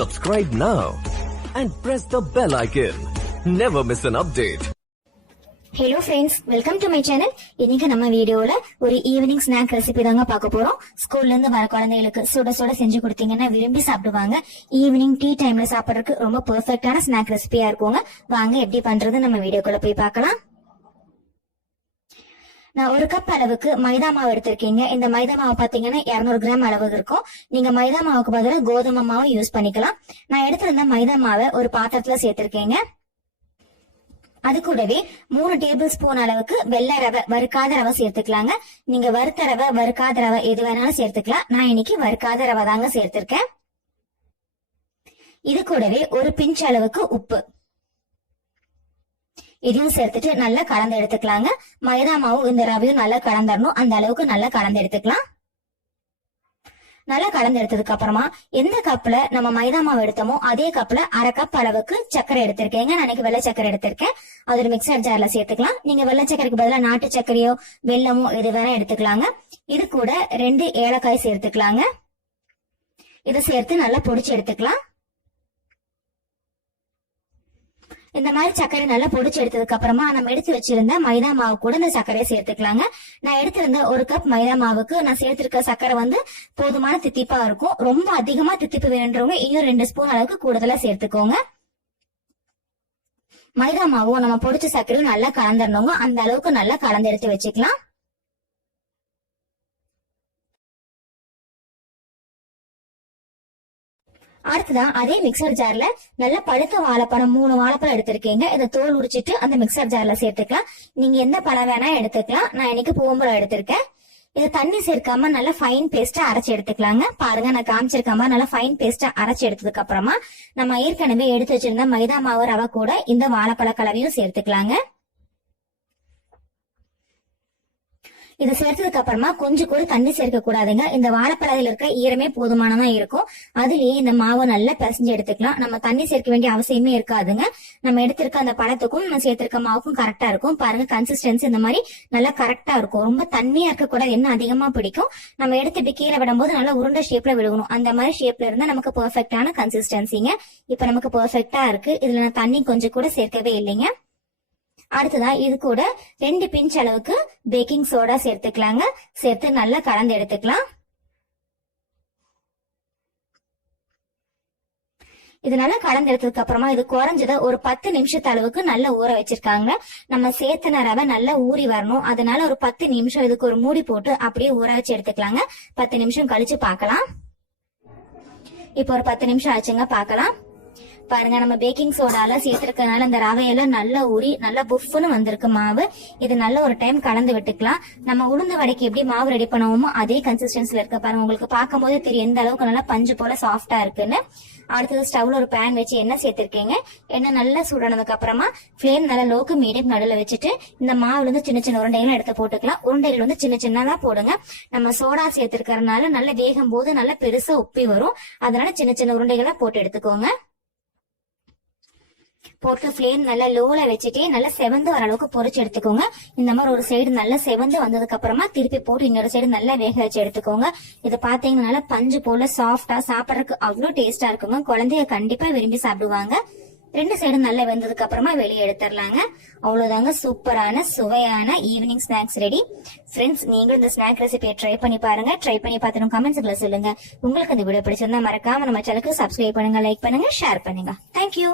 Subscribe now and press the bell icon. Never miss an update. Hello friends welcome to my channel இன்னைக்கு நம்ம வீடியோல ஒரு evening snack recipe தாங்க பார்க்க போறோம். ஸ்கூல்ல இருந்து வர குழந்தைகளுக்கு சுட சுட செஞ்சு கொடுத்தீங்கன்னா விரும்பி சாப்பிடுவாங்க. ஈவினிங் டீ டைம்ல சாப்பிடுறதுக்கு ரொம்ப பெர்ஃபெக்டான ஸ்நாக் ரெசிபியா இருக்குங்க. வாங்க எப்படி பண்றது நம்ம வீடியோக்குள்ள போய் பார்க்கலாம். நான் ஒரு கப் அளவுக்கு மைதா மாவு எடுத்திருக்கீங்க. இந்த மைதா மாவு பாத்தீங்கன்னா 200 கிராம் அளவு இருக்கும். நீங்க மைதா மாவுக்கு பதிலாக கோதுமை மாவு யூஸ் பண்ணிக்கலாம். நான் எடுத்திருந்த மைதா மாவை ஒரு பாத்திரத்துல சேர்த்திருக்கேங்க. அது கூடவே மூணு டேபிள் ஸ்பூன் அளவுக்கு வெள்ளை ரவை வறுக்காத ரவை சேர்த்துக்கலாங்க. நீங்க வறுத்த ரவை வறுக்காத ரவை எது வேணாலும் சேர்த்துக்கலாம். நான் இன்னைக்கு வறுக்காத ரவை தாங்க சேர்த்திருக்கேன். இது கூடவே ஒரு பிஞ்ச் அளவுக்கு உப்பு. இதையும் சேர்த்துட்டு நல்லா கலந்து எடுத்துக்கலாங்க. மைதா மாவும் இந்த ரவையும் நல்லா கலந்துடணும் அந்த அளவுக்கு நல்லா கலந்து எடுத்துக்கலாம். நல்லா கலந்து எடுத்ததுக்கு அப்புறமா எந்த கப்ல நம்ம மைதா மாவு எடுத்தோமோ அதே கப்ல அரை கப் அளவுக்கு சர்க்கரை எடுத்திருக்கேங்க நான் இன்னைக்கு வெள்ளை சர்க்கரை எடுத்திருக்கேன். அது ஒரு மிக்சர் ஜார்ல சேர்த்துக்கலாம். நீங்க வெள்ளை சர்க்கரைக்கு பதிலாக நாட்டு சர்க்கரையோ வெல்லமோ எது வேணா எடுத்துக்கலாங்க. இது கூட ரெண்டு ஏலக்காய் சேர்த்துக்கலாங்க. இதை சேர்த்து நல்லா பொடிச்சு எடுத்துக்கலாம். இந்த மாதிரி சர்க்கரை நல்லா பொடிச்சு எடுத்ததுக்கு அப்புறமா நம்ம எடுத்து வச்சிருந்த மைதா மாவு கூட இந்த சர்க்கரையை சேர்த்துக்கலாங்க. நான் எடுத்திருந்த ஒரு கப் மைதா மாவுக்கு நான் சேர்த்திருக்க சர்க்கரை வந்து போதுமான தித்திப்பா இருக்கும். ரொம்ப அதிகமா தித்திப்பு வேணுன்றவங்க இன்னும் ரெண்டு ஸ்பூன் அளவுக்கு கூடுதலா சேர்த்துக்கோங்க. மைதா மாவும் நம்ம பொடிச்ச சர்க்கரையும் நல்லா கலந்துடணுங்க அந்த அளவுக்கு நல்லா கலந்து எடுத்து வச்சுக்கலாம். அடுத்துதான் அதே மிக்சர் ஜார்ல நல்ல பழுத்த வாழைப்பழம் மூணு வாழைப்பழம் எடுத்திருக்கீங்க. இதை தோல் உரிச்சிட்டு அந்த மிக்சர் ஜார்ல சேர்த்துக்கலாம். நீங்க எந்த பழம் வேணா எடுத்துக்கலாம். நான் இன்னைக்கு பூம்பழம் எடுத்திருக்கேன். இது தண்ணி சேர்க்காம நல்லா ஃபைன் பேஸ்டா அரைச்சு எடுத்துக்கலாங்க. பாருங்க நான் காமிச்சிருக்காம நல்லா ஃபைன் பேஸ்டா அரைச்சு எடுத்ததுக்கு அப்புறமா நம்ம ஏற்கனவே எடுத்து வச்சிருந்த மைதா மாவு ரவை கூட இந்த வாழைப்பழ கலவையும் சேர்த்துக்கலாங்க. இது சேர்த்ததுக்கு அப்புறமா கொஞ்சம் கூட தண்ணி சேர்க்க கூடாதுங்க. இந்த வாழைப்பழத்தில் இருக்க ஈரமே போதுமானதா இருக்கும். அதுலயே இந்த மாவை நல்லா பிசைஞ்சு எடுத்துக்கலாம். நம்ம தண்ணி சேர்க்க வேண்டிய அவசியமே இருக்காதுங்க. நம்ம எடுத்திருக்க அந்த பழத்துக்கும் நம்ம சேர்த்திருக்க மாவுக்கும் கரெக்டா இருக்கும். பாருங்க கன்சிஸ்டன்சி இந்த மாதிரி நல்லா கரெக்டா இருக்கும். ரொம்ப தண்ணியா இருக்க கூட என்ன அதிகமா பிடிக்கும்? நம்ம எடுத்து இப்படி கீழே விடும்போது நல்லா உருண்டை ஷேப்ல விழுகணும். அந்த மாதிரி ஷேப்ல இருந்தா நமக்கு பெர்ஃபெக்டான கன்சிஸ்டன்சிங்க இப்ப நமக்கு பெர்ஃபெக்டா இருக்கு. இதுல நான் தண்ணி கொஞ்சம் கூட சேர்க்கவே இல்லைங்க. அடுத்ததா இது கூட ரெண்டு பிஞ்ச் அளவுக்கு பேக்கிங் சோடா சேர்த்துக்கலாங்க. சேர்த்து நல்லா கலந்து எடுத்துக்கலாம். இது நல்லா கலந்து எடுத்ததுக்கு அப்புறமா இது குறைஞ்சத ஒரு பத்து நிமிஷத்து அளவுக்கு நல்லா ஊற வச்சிருக்காங்க. நம்ம சேர்த்தன ரவை நல்லா ஊறி வரணும். அதனால ஒரு பத்து நிமிஷம் இதுக்கு ஒரு மூடி போட்டு அப்படியே ஊற வச்சு எடுத்துக்கலாங்க. பத்து நிமிஷம் கழிச்சு பார்க்கலாம். இப்போ ஒரு பத்து நிமிஷம் ஆச்சுங்க பார்க்கலாம். பாருங்க நம்ம பேக்கிங் சோடால சேர்த்திருக்கனால இந்த ரவையெல்லாம் நல்லா உரி நல்லா புஃப்னு வந்திருக்கு மாவு. இது நல்ல ஒரு டைம் கலந்து விட்டுக்கலாம். நம்ம உளுந்து வடைக்கு எப்படி மாவு ரெடி பண்ணுவோமோ அதே கன்சிஸ்டன்சில இருக்க. பாருங்க உங்களுக்கு பார்க்கும் போதே தெரியும் எந்த அளவுக்கு நல்லா பஞ்சு போல சாஃப்டா இருக்குன்னு. அடுத்தது ஸ்டவ்ல ஒரு பேன் வச்சு எண்ணெய் சேர்த்திருக்கீங்க? எண்ணெய் நல்லா சூடானதுக்கு அப்புறமா ஃபிளேம் நல்லா லோக்கு மீடியம் நடுவில் வச்சுட்டு இந்த மாவுல இருந்து சின்ன சின்ன உருண்டைகள் எடுத்து போட்டுக்கலாம். உருண்டைகள் வந்து சின்ன சின்னதா போடுங்க. நம்ம சோடா சேர்த்திருக்கிறதுனால நல்லா வேகும் போது நல்லா பெருசா உப்பி வரும். அதனால சின்ன சின்ன உருண்டைகளா போட்டு எடுத்துக்கோங்க. போட்டு ஃப்ளேம் நல்லா லோல வச்சுட்டே நல்லா செவந்து வர அளவுக்கு பொரிச்சு எடுத்துக்கோங்க. இந்த மாதிரி ஒரு சைடு நல்லா செவந்து வந்ததுக்கு அப்புறமா திருப்பி போட்டு இன்னொரு சைடு நல்லா வேக வச்சு எடுத்துக்கோங்க. இது பாத்தீங்கன்னா பஞ்சு போல சாஃப்டா சாப்பிடறதுக்கு அவ்வளவு டேஸ்டா இருக்குங்க. குழந்தைய கண்டிப்பா விரும்பி சாப்பிடுவாங்க. ரெண்டு சைடும் நல்லா வெந்ததுக்கு அப்புறமா வெளியே எடுத்துடலாங்க. அவ்வளவுதாங்க சூப்பரான சுவையான ஈவினிங் ஸ்நாக்ஸ் ரெடி ஃப்ரெண்ட்ஸ் நீங்களும் இந்த ஸ்நாக் ரெசிபியை ட்ரை பண்ணி பாருங்க. ட்ரை பண்ணி பார்த்துட்டு கமெண்ட்ஸ்ல சொல்லுங்க. உங்களுக்கு இந்த வீடியோ பிடிச்சிருந்தா மறக்காம நம்ம சேனலுக்கு சப்ஸ்கிரைப் பண்ணுங்க லைக் பண்ணுங்க ஷேர் பண்ணுங்க. தேங்க்யூ